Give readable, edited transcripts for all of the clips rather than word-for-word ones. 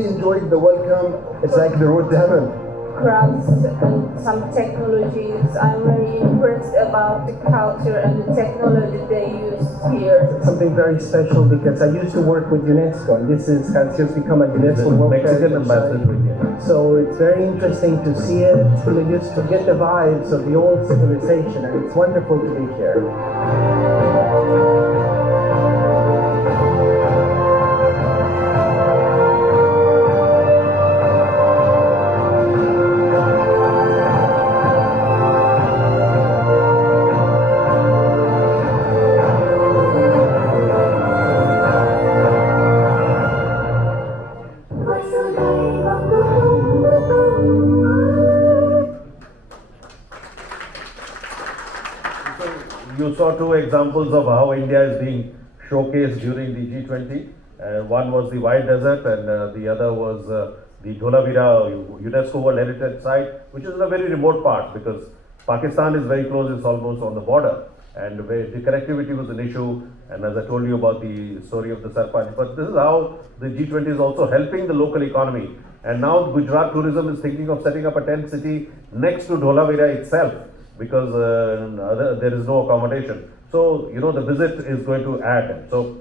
really enjoyed the welcome. It's like the road to heaven. Crafts and some technologies. I'm very impressed about the culture and the technology they use here. Something very special because I used to work with UNESCO, and this has just become a UNESCO World Mexican Heritage ambassador to India. Site. So it's very interesting to see it, just to get the vibes of the old civilization, and it's wonderful to be here. You saw two examples of how India is being showcased during the G20. One was the White Desert, and the other was the Dholavira UNESCO World Heritage Site, which is in a very remote part because Pakistan is very close, it's almost on the border. And where the connectivity was an issue, and as I told you about the story of the Sarpanch. But this is how the G20 is also helping the local economy. And now Gujarat Tourism is thinking of setting up a tent city next to Dholavira itself, because there is no accommodation. So, the visit is going to add. So,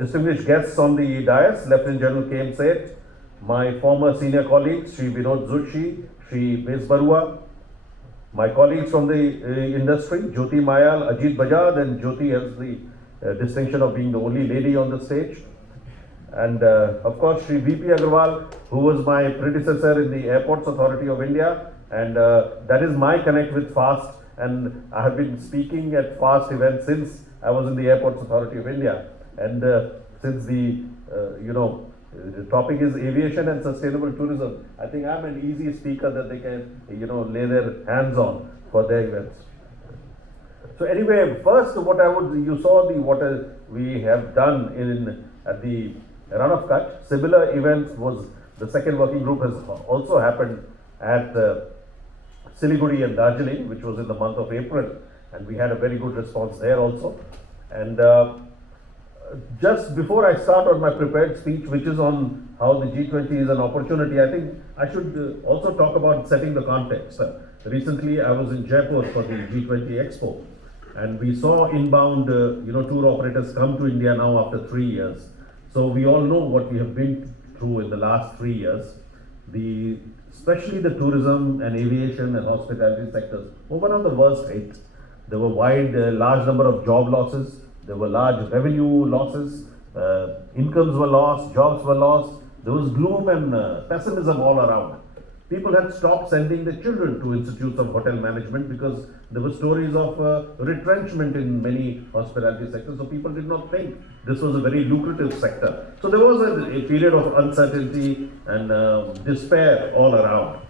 distinguished guests on the dais, Lieutenant General K.M. Seth, my former senior colleagues, Sri Vinod Zutshi, Sri Bes Barua, my colleagues from the industry, Jyoti Mayal, Ajit Bajaj, and Jyoti has the distinction of being the only lady on the stage. And of course, Sri V.P. Agarwal, who was my predecessor in the Airports Authority of India, and that is my connect with FAST, and I have been speaking at FAST events since I was in the Airports Authority of India. And since the topic is aviation and sustainable tourism, I think I'm an easy speaker that they can lay their hands on for their events. So anyway, first you saw what we have done at the Run of Kutch. Similar events was the second working group has also happened at Siliguri and Darjeeling, which was in the month of April, and we had a very good response there also. And just before I start on my prepared speech, which is on how the G20 is an opportunity, I think I should also talk about setting the context. Recently, I was in Jaipur for the G20 Expo, and we saw inbound, tour operators come to India now after 3 years. So we all know what we have been through in the last 3 years. Especially the tourism and aviation and hospitality sectors were one of the worst hit. There were large number of job losses. There were large revenue losses. Incomes were lost. Jobs were lost. There was gloom and pessimism all around. People had stopped sending their children to institutes of hotel management because there were stories of retrenchment in many hospitality sectors. So people did not think this was a very lucrative sector. So there was a period of uncertainty and despair all around.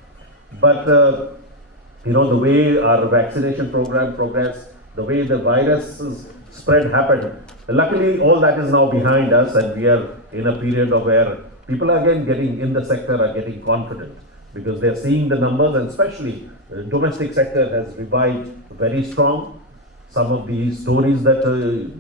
But the way our vaccination program progressed, the way the virus's spread happened, luckily all that is now behind us, and we are in a period of where people are again in the sector are getting confident, because they're seeing the numbers, and especially the domestic sector has revived very strong. Some of these stories that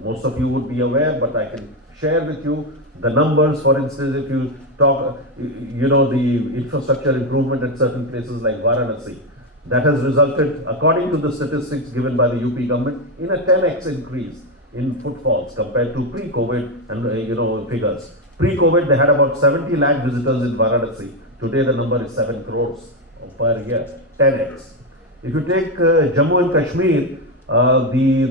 most of you would be aware, but I can share with you the numbers. For instance, if you talk, the infrastructure improvement at certain places like Varanasi, that has resulted, according to the statistics given by the UP government, in a 10x increase in footfalls compared to pre-COVID and figures. Pre-COVID, they had about 70 lakh visitors in Varanasi. Today, the number is 7 crores per year, 10x. If you take Jammu and Kashmir,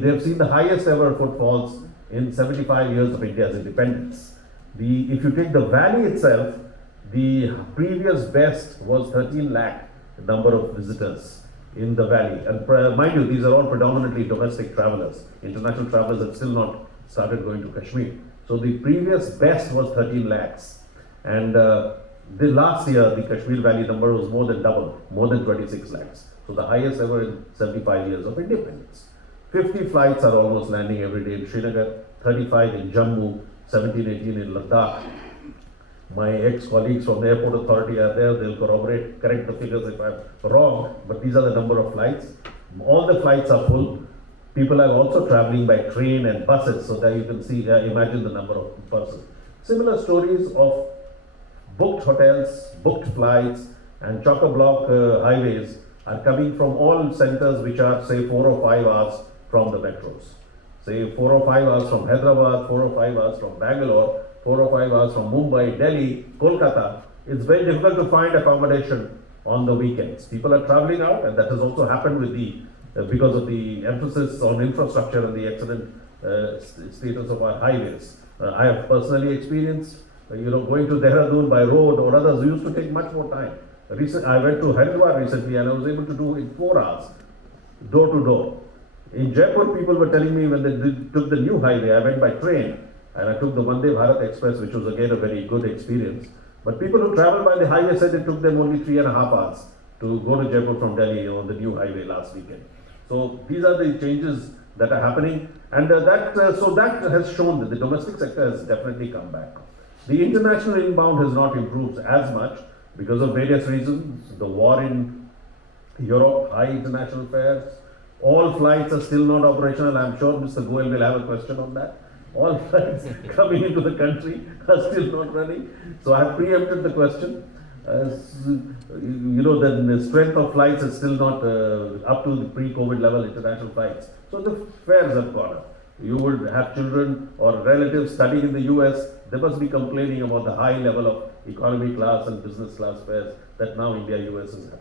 they've seen the highest ever footfalls in 75 years of India's independence. If you take the valley itself, the previous best was 13 lakh number of visitors in the valley. And mind you, these are all predominantly domestic travelers. International travelers have still not started going to Kashmir. So the previous best was 13 lakhs. And the last year, the Kashmir Valley number was more than double, more than 26 lakhs. So the highest ever in 75 years of independence. 50 flights are almost landing every day in Srinagar, 35 in Jammu, 17, 18 in Ladakh. My ex-colleagues from the Airport Authority are there. They'll correct the figures if I'm wrong, but these are the number of flights. All the flights are full. People are also traveling by train and buses, so that you can see, imagine the number of persons. Similar stories of booked hotels, booked flights, and chock-a-block highways are coming from all centers which are, say, 4 or 5 hours from the metros. Say 4 or 5 hours from Hyderabad, 4 or 5 hours from Bangalore, 4 or 5 hours from Mumbai, Delhi, Kolkata. It's very difficult to find accommodation on the weekends. People are traveling out, and that has also happened with the because of the emphasis on infrastructure and the excellent status of our highways. I have personally experienced, going to Dehradun by road or others used to take much more time. I went to Haridwar recently and I was able to do it in 4 hours, door to door. In Jaipur, people were telling me when they took the new highway, I went by train and I took the Vande Bharat Express, which was again a very good experience. But people who travel by the highway said it took them only 3.5 hours to go to Jaipur from Delhi on the new highway last weekend. So these are the changes that are happening, and that has shown that the domestic sector has definitely come back. The international inbound has not improved as much because of various reasons. The war in Europe, high international fares, all flights are still not operational. I'm sure Mr. Goel will have a question on that. All flights coming into the country are still not running. So I have preempted the question. The strength of flights is still not up to the pre-COVID level international flights. So the fares have gone up. You would have children or relatives studying in the US, they must be complaining about the high level of economy class and business class fares that now India-US is